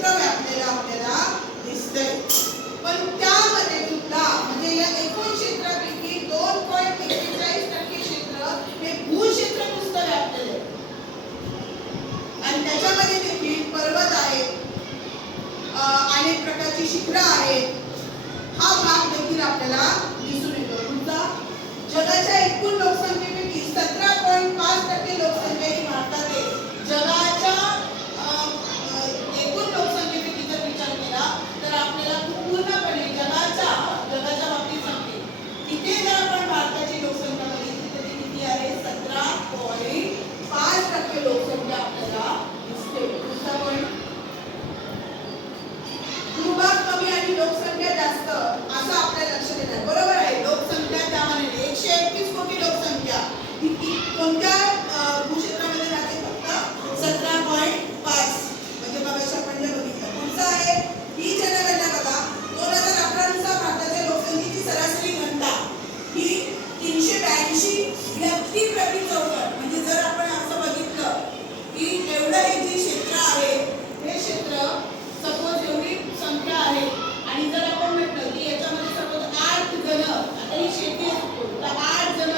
क्षेत्र व्यापलेलं आपल्याला दिसतंय. पण त्यामध्ये सुद्धा म्हणजे या एकूण क्षेत्रापैकी 2.41% क्षेत्र हे भूक्षेत्र नुसतं व्यापलेलं आहे. आणि त्याच्यामध्ये देखील पर्वत आहेत, अनेक प्रकारची शिखरं आहेत. हा भाग देखील आपल्याला दिसून येतो. तुमचा जगाच्या एकूण लोकसंख्येपैकी 17.5% लोकसंख्या ही भारतात आहे. जगाच्या एकूण लोकसंख्येपैकी जर विचार केला तर आपल्याला पूर्णपणे जगाच्या बाबतीत सांगते. तिथे जर आपण भारताची लोकसंख्या बघितली तर ती किती आहे? 17.5% लोकसंख्या आपल्याला दिसते. दुसरा पॉईंट, भूभाग कमी आणि लोकसंख्या जास्त असं आपल्याला लक्षात येतं. बरोबर आहे. लोकसंख्या त्यामध्ये 121 कोटी लोकसंख्या ही कोणत्या भूक्षेत्रामध्ये राहते? फक्त 17.5. म्हणजे मगाशी आपण जे बघितलं. पुढचं आहे ही जनगणना बघा. 2011 नुसार भारताच्या लोकसंख्येची सरासरी घनता ही 382 व्यक्ती प्रति चौरस. म्हणजे जर आपण असं बघितलं की एवढं हे जे क्षेत्र आहे हे क्षेत्र सपोज एवढी संख्या आहे आणि जर आपण म्हटलं की याच्यामध्ये सपोज 8 जण, आता ही शेती असतो तर 8 जण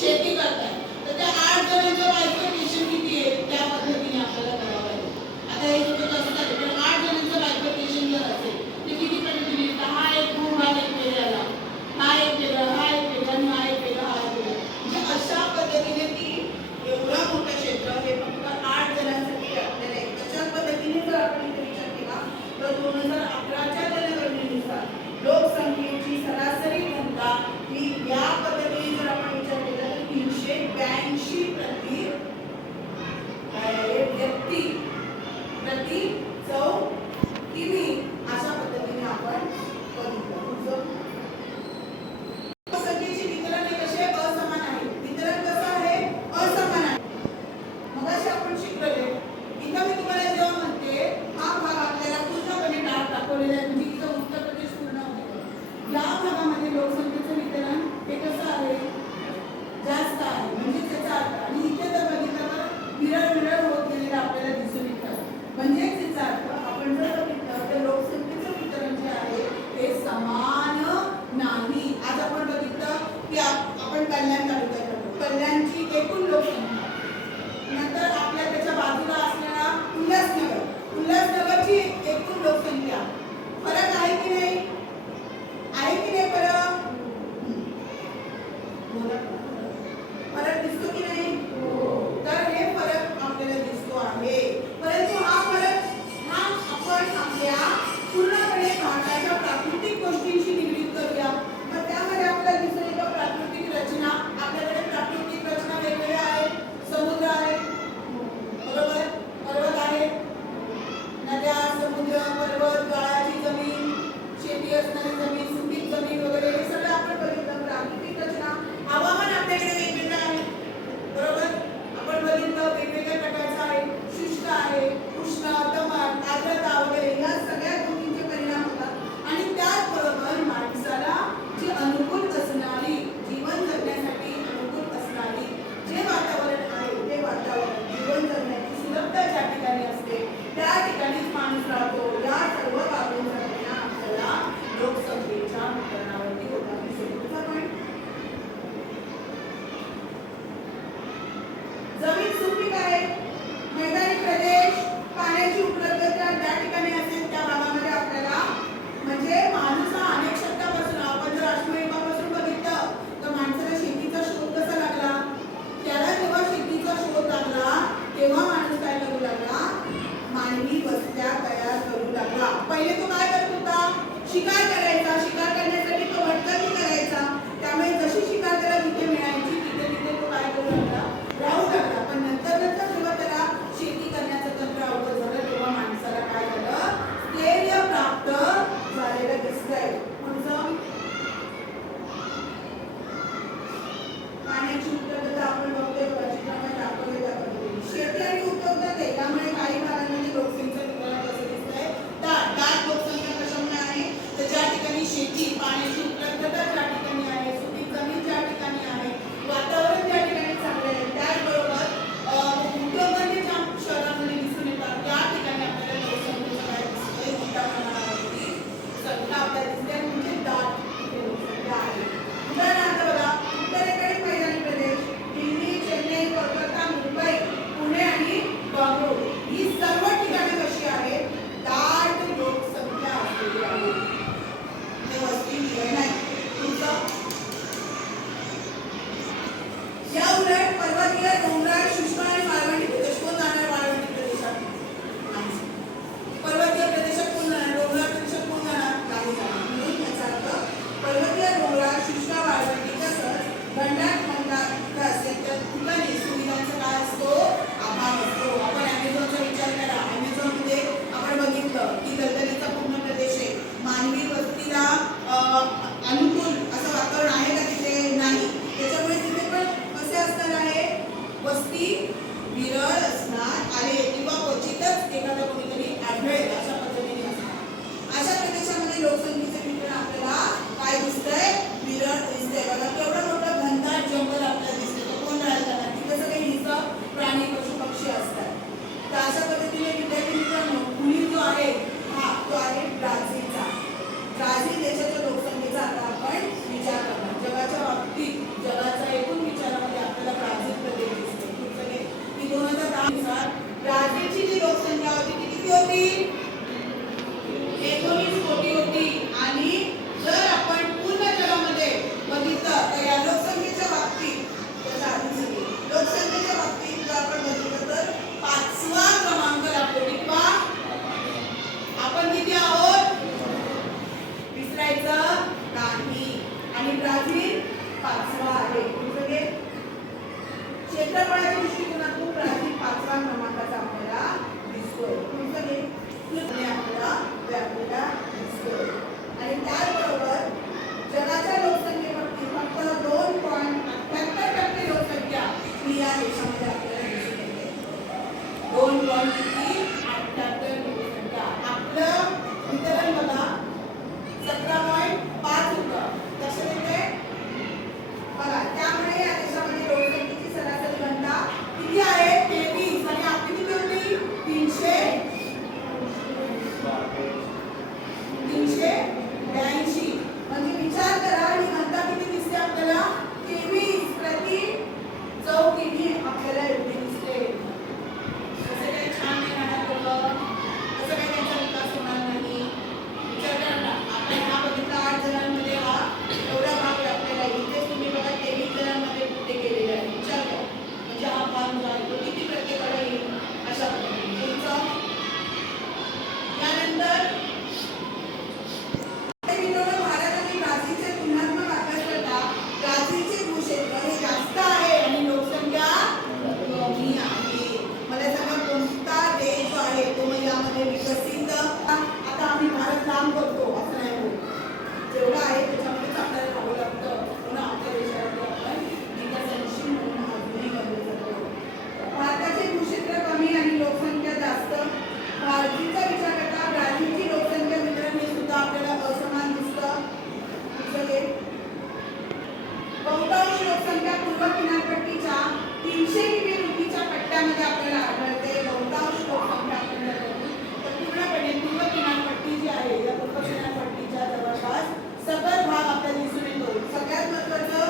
शेती करतात, तर त्या 8 जणांचं बायफर्केशन किती आहे त्या पद्धतीने आपल्याला करावं लागेल. आता हे जे कसं आहे तर 8 जणांचं बायफर्केशन जर असेल तर किती पद्धतीने? हा एक भूभाग एक वेगळा, हा एक वेगळा, हा एक वेगळा आणि हा एक वेगळा, हा एक वेगळा. म्हणजे अशा पद्धतीने ती एवढं मोठं क्षेत्र हे फक्त 8 जणांसाठी आपल्याला आहे. तशाच पद्धतीने जर आपण इथे विचार केला तर 2011च्या जनगणनेनुसार लोकसंख्येची सरासरी घनता ही या पद्धतीने जर आपण विचार केला तर 382 प्रति व्यक्ती प्रति किमी अशा पद्धतीने आपण बघितलं. लोकसंख्येचे वितरण हे कसे? असमान आहे. वितरण कसं आहे? असमान आहे. मगाशी आपण शिकलेले. इथं मी तुम्हाला जेव्हा म्हणते हा भाग आपल्याला पूर्णपणे डार्क दाखवलेला आहे, म्हणजे इथं उत्तर प्रदेश पूर्ण होते. या भागामध्ये लोकसंख्येचं वितरण हे कसं आहे? जास्त आहे. म्हणजे त्याचा अर्थ, आणि इथे जर बघितलं तर विरळ होत गेलेलं आपल्याला दिसून येतं. म्हणजे त्याचा अर्थ आपण जर बघितलं तर लोकसंख्येचं वितरण जे आहे हे समान नाही. आज आपण बघितलं की आपण कल्याण तालुक्यात राहतो. कल्याणची एकूण लोकसंख्या, नंतर आपल्या त्याच्या बाजूला असलेला उल्हासनगरची एकूण लोकसंख्या, फरक आहे की नाही? आहे की नाही फरक? फरक दिसतो की नाही? तर हे फरक आपल्याला दिसतो आहे. परंतु हा फरक हा आपण आपल्या पूर्णपणे भारताच्या प्राकृतिक गोष्टींशी निगडीत करूया. मग त्यामध्ये आपल्याला दिसून येतं प्राकृतिक रचना. आपल्याकडे प्राकृतिक रचना वेगवेगळ्या आहेत. समुद्र आहे, बरोबर, पर्वत आहे, नद्या, समुद्र, पर्वत, गाळाची जमीन, शेती असणारी जमीन, सुपीक जमीन वगैरे हे सगळं आपण बघितलं. प्राकृतिक रचना, हवामान आपल्याकडे वेगवेगळं आहे, बरोबर. आपण बघितलं वेगवेगळ्या प्रकारचं आहे. शुष्क आहे, उष्ण, दमट, आर्द्रता वगैरे या सगळ्या गोष्टींचे परिणाम होतात. आणि त्याचबरोबर माणसाला जी अनुकूल असणारी, जीवन जगण्यासाठी अनुकूल असणारी जे वातावरण आहे ते वातावरण, जीवन जगण्याची सुलभता ज्या ठिकाणी असते त्या ठिकाणीच माणूस राहतो. या सर्व बाबींचा परिणाम आपल्याला लोकसंख्येच्या वितरणावरती होता. जमीन सुपीक आहे, मैदानी प्रदेश, पाण्याची उपलब्धता नुसार ब्राझीलची जी लोकसंख्या होती ती किती होती? 19 कोटी होती. आणि जर आपण पूर्ण जगामध्ये बघितलं तर या लोकसंख्येच्या बाबतीत लोकसंख्येच्या बाबतीत जर आपण बघितलं तर 5वा क्रमांक लागतो. कितवा? आपण किती आहोत? विसरायचं नाही. आणि ब्राझील 5वा आहे. म्हणजे क्षेत्रफळाच्या दृष्टिकोनातून ब्राझील 5वा क्रमांकाचा आपल्याला दिसतोय. आपल्याला दिसतोय. आणि त्याचबरोबर जगाच्या लोकसंख्येवरती फक्त 2.78% लोकसंख्या ही या देशामध्ये आपल्याला दिसून येते. 2.78% लोकसंख्या. आपलं वितरण बघा 17.5 होतं. लक्षात येते बघा. त्यामुळे या देशामध्ये लोकसंख्येची सरासरी घनता किती आहे? 23. आणि आपली किती होती? 382. म्हणजे विचार करा ही घनता किती दिसते आपल्याला? 23 प्रति चौकीने आपल्याला एवढी दिसते. कसं काही छान नाही राहणार लोकं? कसं काही त्यांचा विकास होणार नाही? विचार करा ना. आपण हा बघितला 8 जणांमध्ये हा एवढा भाग व्यापलेला आहे. इथे तुम्ही बघा 23 जणांमध्ये कुठे केलेले आहे. विचार करा. म्हणजे हा भाग जो आहे तो किती प्रत्येकाला येईल अशा पद्धतीने. तुमचं त्यानंतर भारत आणि ब्राझीलचे तुलनात्मक अभ्यास करता ब्राझीलचे भूक्षेत्र हे जास्त आहे आणि लोकसंख्या कमी आहे. मला सांगा कोणता देश जो आहे तो म्हणजे यामध्ये विकसित? आता आम्ही भारत लांब करतो असं नाही होत. जेवढं आहे त्याच्यामध्येच आपल्याला राहावं लागतं. म्हणून आपल्या देशामध्ये आपण विकसनशील म्हणून अजूनही बनले जातो. भारताचे भूक्षेत्र कमी आणि लोकसंख्या जास्त. भारतीचा विचार करता ब्राझीलची लोकसंख्या वितरण हे सुद्धा आपल्याला असमान दिसतं. बहुतांश लोकसंख्या पूर्व किनारपट्टीच्या 300 किमी रुंदीच्या पट्ट्यामध्ये आपल्याला आढळते. बहुतांश लोकसंख्या आपल्याला तर पूर्णपणे पूर्व किनारपट्टी जी आहे या पूर्व किनारपट्टीच्या जवळपास सगळा भाग आपल्याला दिसून येतो. सगळ्यात महत्त्वाचं